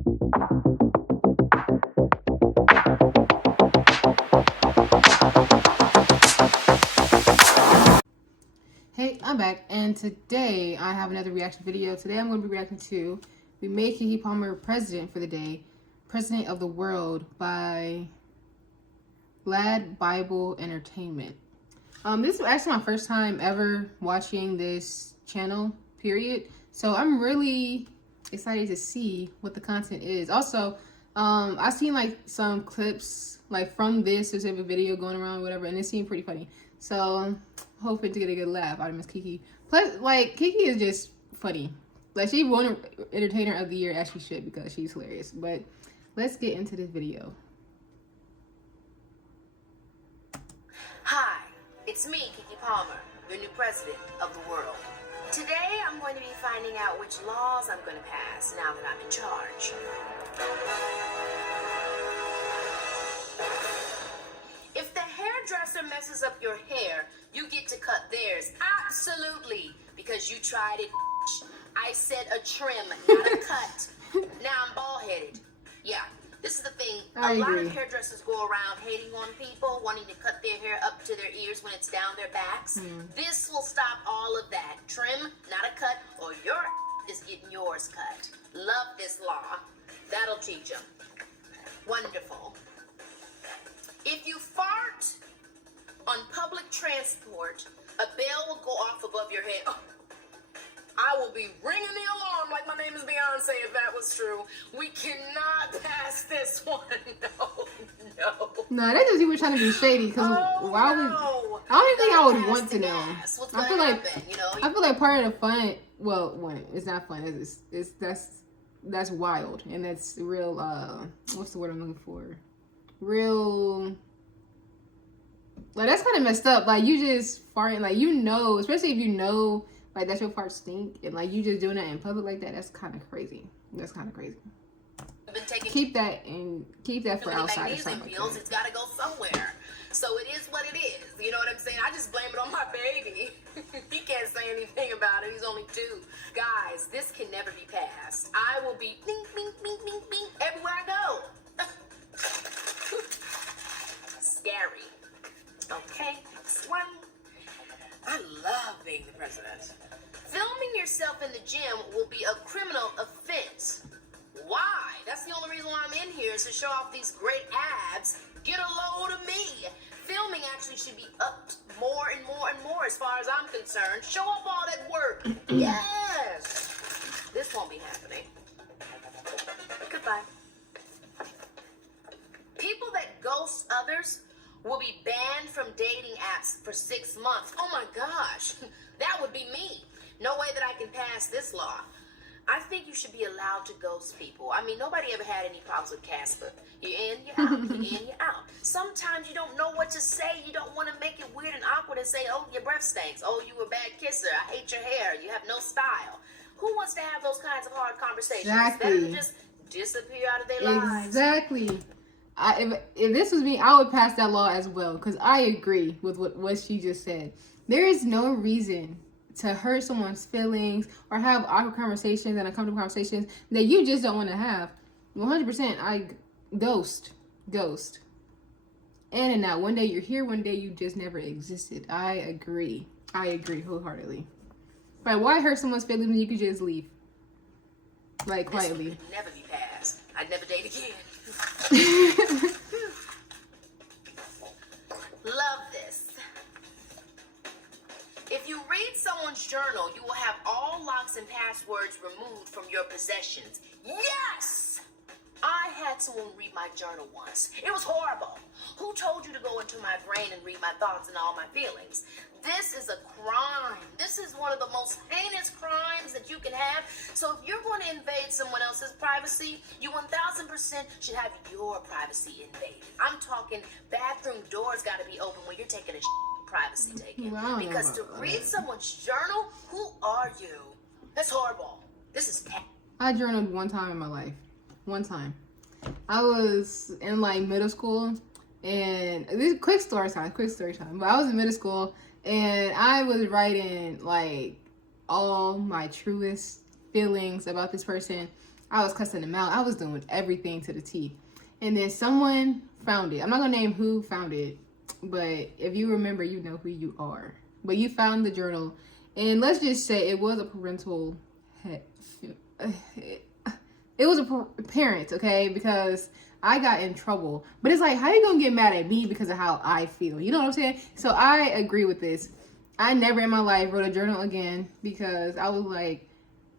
Hey, I'm back, and today I have another reaction video. Today I'm going to be reacting to "We Made Keke Palmer President for the Day, President of the World" by Glad Bible Entertainment. This is actually my first time ever watching this channel, period. So I'm really excited to see what the content is. Also, I've seen like some clips like from this specific video going around, whatever, and it seemed pretty funny. So hoping to get a good laugh out of Miss Keke. Plus, like, Keke is just funny. Like, she won Entertainer of the Year, as she should, because she's hilarious. But let's get into this video. Hi, it's me, Keke Palmer, your new president of the world. Today, I'm going to be finding out which laws I'm going to pass now that I'm in charge. If the hairdresser messes up your hair, you get to cut theirs. Absolutely. Because you tried it. I said a trim, not a cut. Now I'm bald-headed. Yeah, this is the thing. A lot of hairdressers go around hating on people, wanting to cut their hair up to their ears when it's down their backs. This will stop all of that. Trim, not a cut, or your is getting yours cut. Love this law. That'll teach them. Wonderful. If you fart on public transport, a bell will go off above your head. Oh, I will be ringing the alarm like my name is Beyonce if that was true. We cannot pass this one. No, that just you were trying to be shady. Because why would? I don't even think I would want to know. I feel like I feel like part of the fun. Well, one, it's not fun. It's that's wild, and that's real. What's the word I'm looking for? Real. Like, that's kind of messed up. Like, you just farting, like, you know, especially if you know, like, that your farts stink, and like you just doing that in public like that. That's kind of crazy. That's kind of crazy. Keep that for outside or something like that. It's got to go somewhere. So it is what it is. You know what I'm saying? I just blame it on my baby. He can't say anything about it. He's only 2. Guys, this can never be passed. I will be bing, bing, bing, bing, bing everywhere I go. Scary. Okay, next one. I love being the president. Filming yourself in the gym will be a criminal offense. Why? That's the only reason why I'm in here is to show off these great abs. Get a load of me. Filming actually should be upped more and more and more as far as I'm concerned. Show off all that work. Yes. This won't be happening. Goodbye. People that ghost others will be banned from dating apps for 6 months. Oh my gosh, that would be me. No way that I can pass this law. I think you should be allowed to ghost people. I mean, nobody ever had any problems with Casper. You're in, you're out, you're in, you're out. Sometimes you don't know what to say. You don't want to make it weird and awkward and say, oh, your breath stinks. Oh, you a bad kisser. I hate your hair. You have no style. Who wants to have those kinds of hard conversations? Exactly. Better to just disappear out of their lives. Exactly. If this was me, I would pass that law as well, because I agree with what she just said. There is no reason to hurt someone's feelings or have awkward conversations and uncomfortable conversations that you just don't want to have. 100%, I ghost. And now, one day you're here, one day you just never existed. I agree wholeheartedly. But why hurt someone's feelings when you could just leave? Like, quietly. This would never be passed. I'd never date again. Love this. If you read someone's journal, you will have all locks and passwords removed from your possessions. Yes! I had someone read my journal once. It was horrible. Who told you to go into my brain and read my thoughts and all my feelings? This is a crime. This is one of the most heinous crimes that you can have. So if you're going to invade someone else's privacy, you 1000% should have your privacy invaded. I'm talking bathroom doors got to be open when you're taking a privacy taken. Wow. Because to read someone's journal, who are you? That's horrible. This is I journaled one time in my life. One time. I was in like middle school, and this is quick story time. But I was in middle school, and I was writing like all my truest feelings about this person, I was cussing them out. I was doing everything to the T. And then someone found it. I'm not going to name who found it, but if you remember, you know who you are. But you found the journal, and let's just say it was a parental... It was a parent, okay? Because I got in trouble. But it's like, how you gonna get mad at me because of how I feel? You know what I'm saying? So I agree with this. I never in my life wrote a journal again because I was like,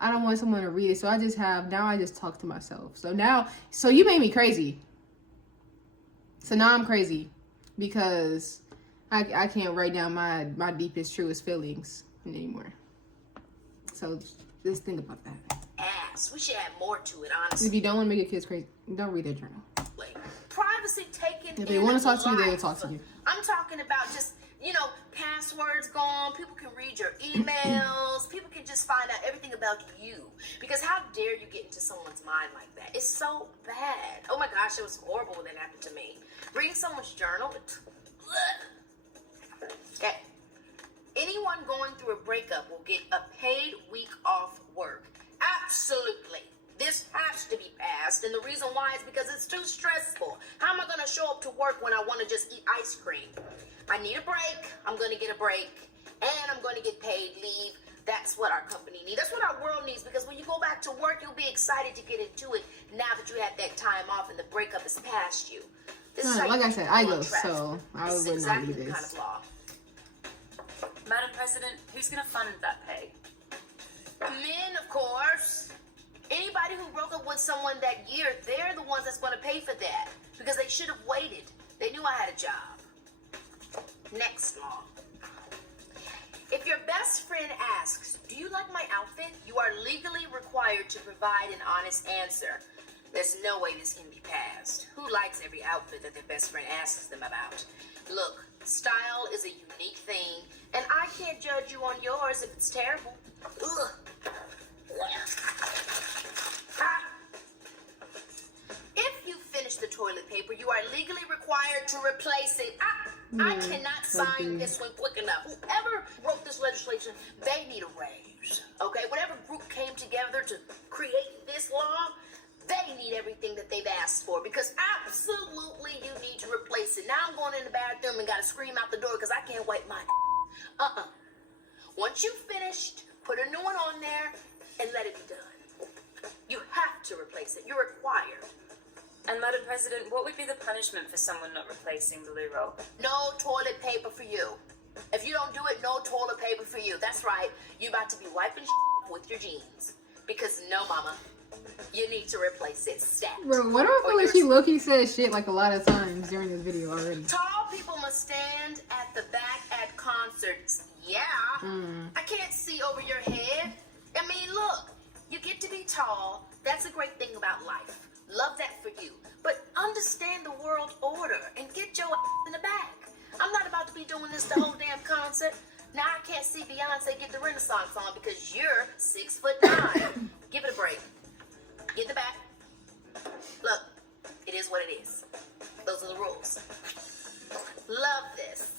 I don't want someone to read it. So I just talk to myself. So you made me crazy. So now I'm crazy because I can't write down my deepest, truest feelings anymore. So just think about that. We should add more to it, honestly. If you don't want to make your kids crazy, don't read their journal. Privacy taken. If they want to talk to you, they will talk to you. I'm talking about just, passwords gone. People can read your emails. People can just find out everything about you. Because how dare you get into someone's mind like that? It's so bad. Oh my gosh, it was horrible when that happened to me. Reading someone's journal. Okay. Anyone going through a breakup will get a paid week off work. Absolutely. This has to be passed, and the reason why is because it's too stressful. How am I going to show up to work when I want to just eat ice cream? I need a break. I'm going to get a break, and I'm going to get paid leave. That's what our company needs. That's what our world needs, because when you go back to work, you'll be excited to get into it now that you have that time off and the breakup is past you. This is like I said, I go, so I would exactly not do this. Kind of law. Madam President, who's going to fund that pay? Men, of course. Anybody who broke up with someone that year, they're the ones that's going to pay for that. Because they should have waited. They knew I had a job. Next law. If your best friend asks, do you like my outfit? You are legally required to provide an honest answer. There's no way this can be passed. Who likes every outfit that their best friend asks them about? Look, style is a unique thing, and I can't judge you on yours if it's terrible. Ugh. If you finish the toilet paper, you are legally required to replace it. I cannot sign this one quick enough. Whoever wrote this legislation, they need a raise. Okay? Whatever group came together to create this law, they need everything that they've asked for, because absolutely you need to replace it. Now I'm going in the bathroom and got to scream out the door because I can't wipe my Once you've finished, put a new one on there and let it be done. You have to replace it. You're required. And Madam President, what would be the punishment for someone not replacing the loo roll? No toilet paper for you. If you don't do it, no toilet paper for you. That's right. You're about to be wiping with your jeans. Because no, mama, you need to replace it. Stat. Bro, why do I feel like she low-key said shit like a lot of times during this video already? Tall people must stand at the back at concerts. Yeah. I can't see over your head. I mean, look, you get to be tall. That's a great thing about life. Love that for you. But understand the world order and get your ass in the back. I'm not about to be doing this the whole damn concert. Now I can't see Beyonce get the Renaissance on because you're 6'9". Give it a break. Get in the back. Look, it is what it is. Those are the rules. Love this.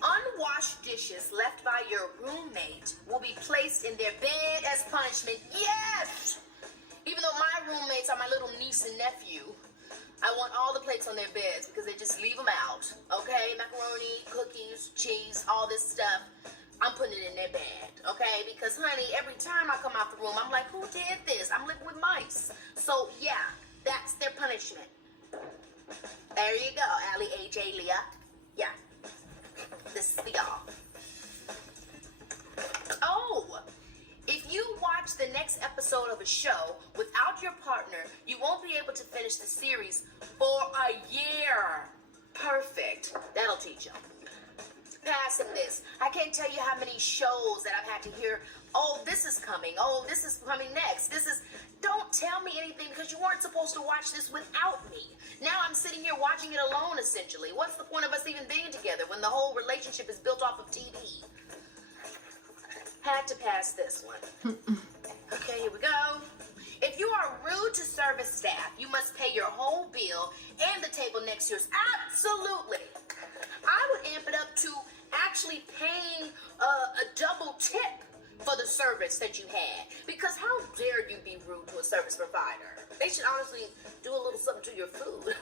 Unwashed dishes left by your roommate will be placed in their bed as punishment. Yes! Even though my roommates are my little niece and nephew, I want all the plates on their beds because they just leave them out. Okay? Macaroni, cookies, cheese, all this stuff. I'm putting it in their bed. Okay? Because, honey, every time I come out the room, I'm like, who did this? I'm living with mice. So, yeah, that's their punishment. There you go, Allie, AJ, Leah. Yeah. This is the y'all. Oh! If you watch the next episode of a show without your partner, you won't be able to finish the series for a year. Perfect. That'll teach you. Passing this. I can't tell you how many shows that I've had to hear, oh, this is coming. Oh, this is coming next. Don't tell me anything because you weren't supposed to watch this without me. Now I'm sitting here watching it alone, essentially. What's the point of us even being together when the whole relationship is built off of TV? Had to pass this one. Okay, here we go. If you are rude to service staff, you must pay your whole bill and the table next to yours. Absolutely. I would amp it up to actually paying a double tip for the service that you had. Because how dare you be rude to a service provider? They should honestly do a little something to your food.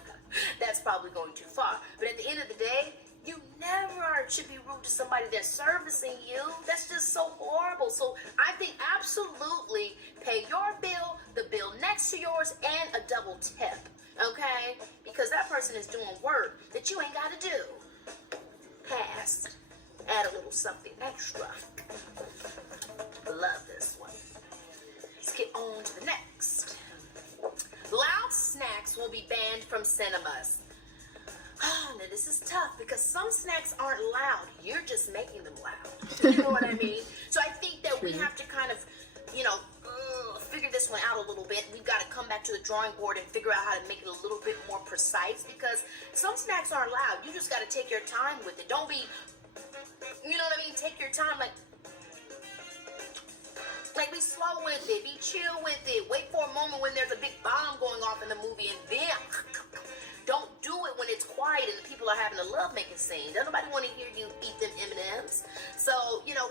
That's probably going too far. But at the end of the day, you never should be rude to somebody that's servicing you. That's just so horrible. So I think absolutely pay your bill, the bill next to yours, and a double tip. Okay? Because that person is doing work that you ain't got to do. Passed. Add a little something extra. Love this one. Let's get on to the next. Loud snacks will be banned from cinemas. Oh, now this is tough because some snacks aren't loud. You're just making them loud. You know what I mean? So I think that we have to kind of, figure this one out a little bit. We've got to come back to the drawing board and figure out how to make it a little bit more precise because some snacks aren't loud. You just got to take your time with it. Don't be, you know what I mean? Take your time, like be slow with it, be chill with it. Wait for a moment when there's a big bomb going off in the movie and then don't do it when it's quiet and the people are having a love-making scene. Don't nobody want to hear you eat them M&Ms. So,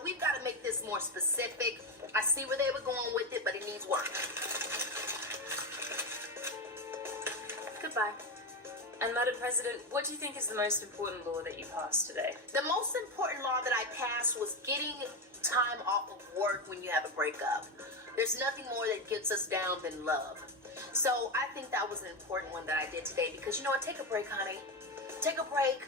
we've got to make this more specific. I see where they were going with it, but it needs work. Goodbye. And Madam President, what do you think is the most important law that you passed today? The most important law that I passed was getting time off of work when you have a breakup. There's nothing more that gets us down than love. So I think that was an important one that I did today because, take a break, honey. Take a break,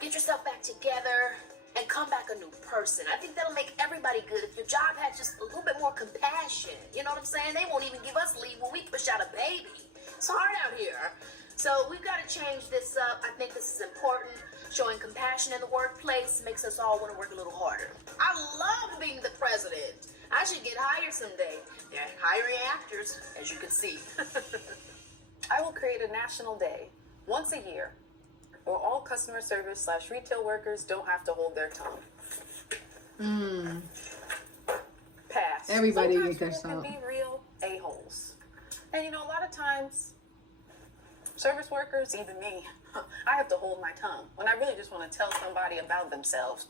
get yourself back together, and come back a new person. I think that'll make everybody good. If your job had just a little bit more compassion, you know what I'm saying? They won't even give us leave when we push out a baby. It's hard out here. So we've got to change this up. I think this is important. Showing compassion in the workplace makes us all want to work a little harder. I love being the president. I should get hired someday. They're hiring actors, as you can see. I will create a national day once a year where all customer service / retail workers don't have to hold their tongue. Pass. Everybody Sometimes get their people salt. can be real a-holes. And a lot of times, service workers, even me, I have to hold my tongue when I really just want to tell somebody about themselves.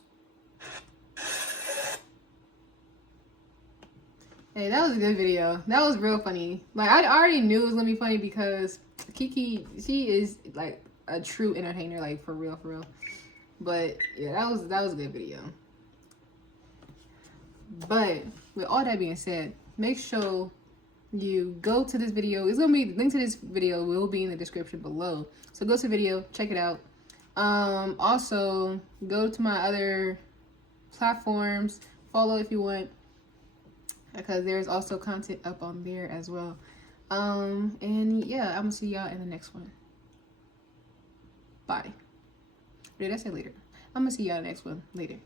Hey, that was a good video. That was real funny. I already knew it was gonna be funny because Keke, she is like a true entertainer, for real, for real. But yeah, that was a good video. But with all that being said, make sure you go to this video. It's gonna be the link to this video will be in the description below. So go to the video, check it out. Also go to my other platforms, follow if you want, because there's also content up on there as well. And yeah, I'm gonna see y'all in the next one. Bye. Or did I say later? I'm gonna see y'all in the next one later.